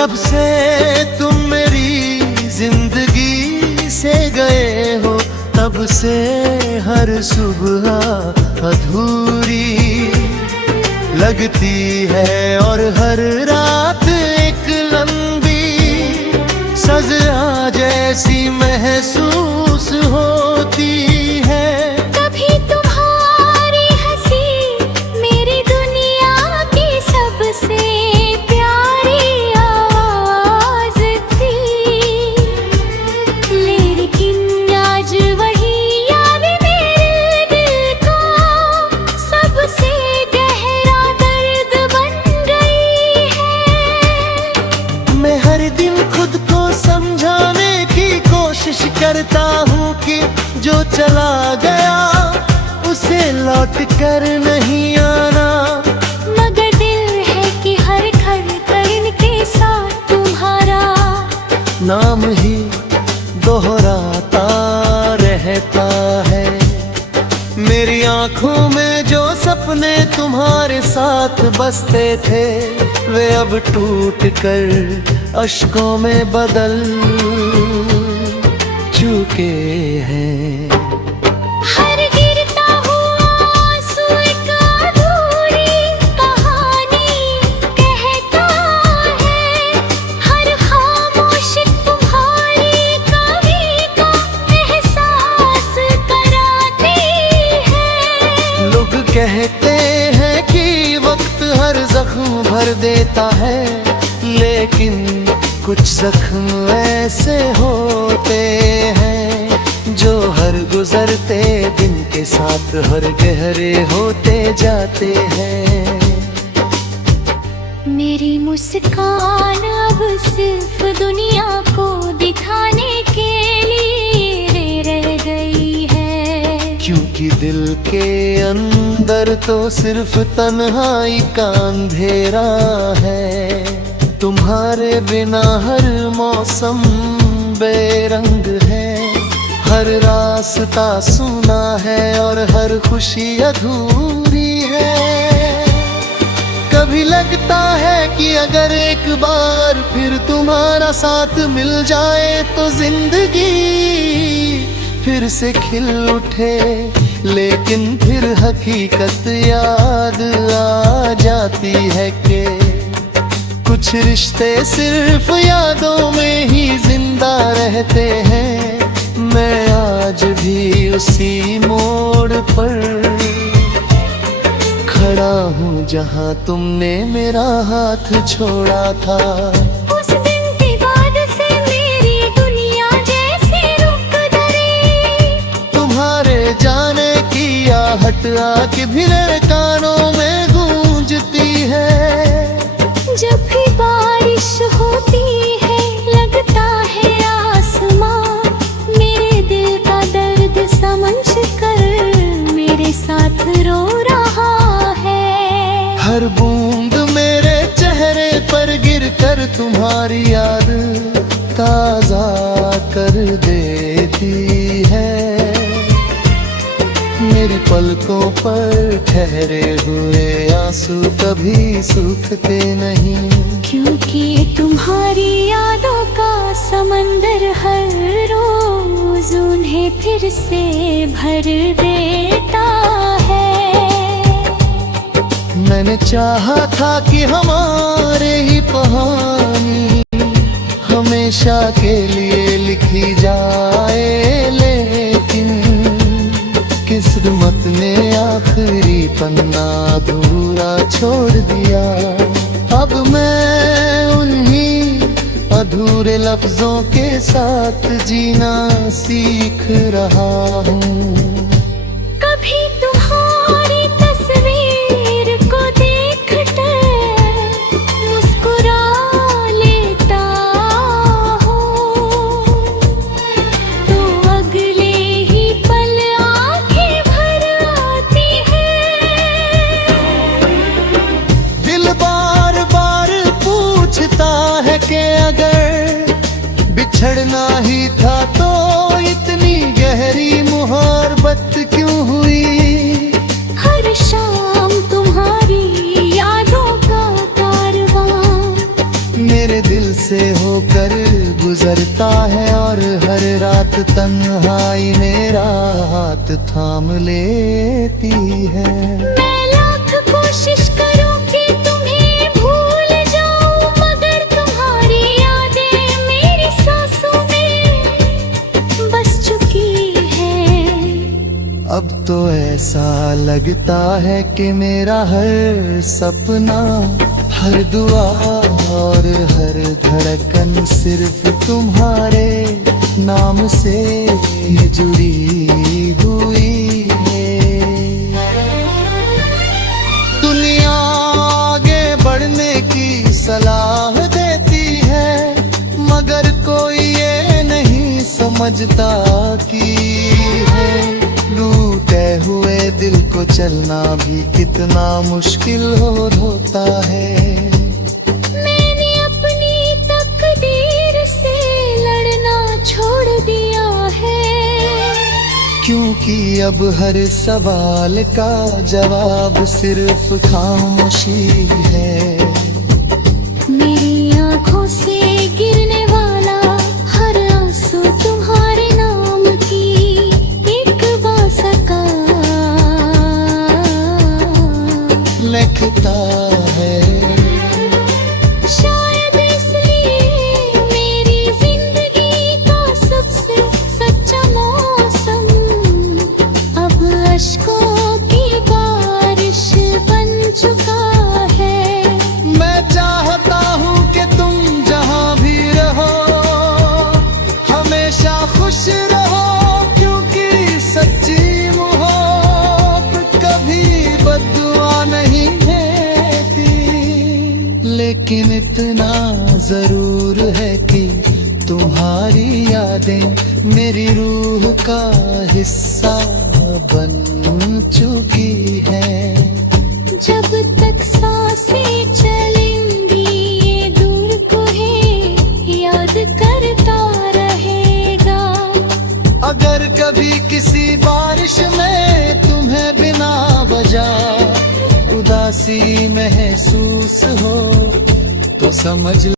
जब से तुम मेरी जिंदगी से गए हो, तब से हर सुबह अधूरी लगती है और हर रात एक लंबी सजा जैसी महसूस होती है। कभी तुम्हारी हंसी मेरी दुनिया की सबसे प्यारी आवाज थी, लेकिन आज वही याद मेरे दिल का सबसे गहरा दर्द बन गई है। मैं हर दिन खुद को समझाने की कोशिश करता हूँ कि जो चला गया उसे लौट कर नहीं आना, मगर दिल है कि हर धड़कन के साथ तुम्हारा नाम ही दोहराता रहता है। मेरी आंखों में जो सपने तुम्हारे साथ बसते थे, वे अब टूट कर अश्कों में बदल चुके हैं। हर गिरता हुआ आंसू एक अधूरी कहानी कहता है, हर खामोश तुम्हारी कमी का एहसास कराती है। लोग कहते हैं कि वक्त हर जख्म भर देता है, लेकिन कुछ जख्म ऐसे होते हैं जो हर गुजरते दिन के साथ हर गहरे होते जाते हैं। मेरी मुस्कान अब सिर्फ दुनिया को दिखाने के लिए रह गई है, क्योंकि दिल के अंदर तो सिर्फ तन्हाई का अंधेरा है। तुम्हारे बिना हर मौसम बेरंग है, हर रास्ता सुना है और हर खुशी अधूरी है। कभी लगता है कि अगर एक बार फिर तुम्हारा साथ मिल जाए तो जिंदगी फिर से खिल उठे, लेकिन फिर हकीकत याद आ जाती है कि कुछ रिश्ते सिर्फ यादों में ही जिंदा रहते हैं। मैं आज भी उसी मोड़ पर खड़ा हूँ जहाँ तुमने मेरा हाथ छोड़ा था। उस दिन के बाद से मेरी दुनिया जैसे रुक गई, तुम्हारे जाने की आहट आके भी मेरे कानों में गूंजती है। जब भी बारिश होती है लगता है आसमां मेरे दिल का दर्द समझ कर मेरे साथ रो रहा है। हर बूंद मेरे चेहरे पर गिर कर तुम्हारी याद ताजा कर देती है। मेरी पलकों पर ठहरे हुए आंसू कभी सूखते नहीं, क्योंकि तुम्हारी यादों का समंदर हर रोज उन्हें फिर से भर देता है। मैंने चाहा था कि हमारे ही कहानी हमेशा के लिए लिखी जाए, लेकिन किस्मत ने आखिरी पन्ना अधूरा छोड़ दिया। अब मैं उन्हीं अधूरे लफ्जों के साथ जीना सीख रहा हूँ। कभी तुम्हारी तस्वीर को देखकर मुस्कुरा लेता हूँ, तो अगले ही पल आंखें भर आती हैं। दिल बार बार पूछता है कि अगर बिछड़ना ही था तो इतनी गहरी मुहब्बत क्यों हुई। हर शाम तुम्हारी यादों का कारवां मेरे दिल करता है और हर रात तन्हाई मेरा हाथ थाम लेती है। मैं लाख कोशिश करूं कि तुम्हें भूल जाऊं, मगर तुम्हारी यादें मेरी सांसों में बस चुकी है। अब तो ऐसा लगता है कि मेरा हर सपना, हर दुआ और हर धड़कन सिर्फ तुम्हारे नाम से जुड़ी हुई है। दुनिया आगे बढ़ने की सलाह देती है, मगर कोई ये नहीं समझता कि है लूटे हुए दिल को चलना भी कितना मुश्किल होता है। मैंने अपनी तकदीर से लड़ना छोड़ दिया है, क्योंकि अब हर सवाल का जवाब सिर्फ खामोशी है। मेरी आंखों से गिरने वाला हर आंसू तुम्हारे नाम की एक वासका लिखता है। शायद इसलिए मेरी जिंदगी का सबसे सच्चा मौसम अब अश्कों की बारिश बन चुका है। मैं चाहता हूँ कि तुम जहाँ भी रहो हमेशा खुश रहो, क्योंकि सच्ची मोहब्बत कभी बद्दुआ नहीं देती। लेकिन इतना जरूर है कि तुम्हारी यादें मेरी रूह का हिस्सा बन चुकी है। जब तक सांसें चलेंगी ये दूर को है याद करता रहेगा। अगर कभी किसी बारिश में तुम्हें बिना वजह उदासी महसूस हो तो समझ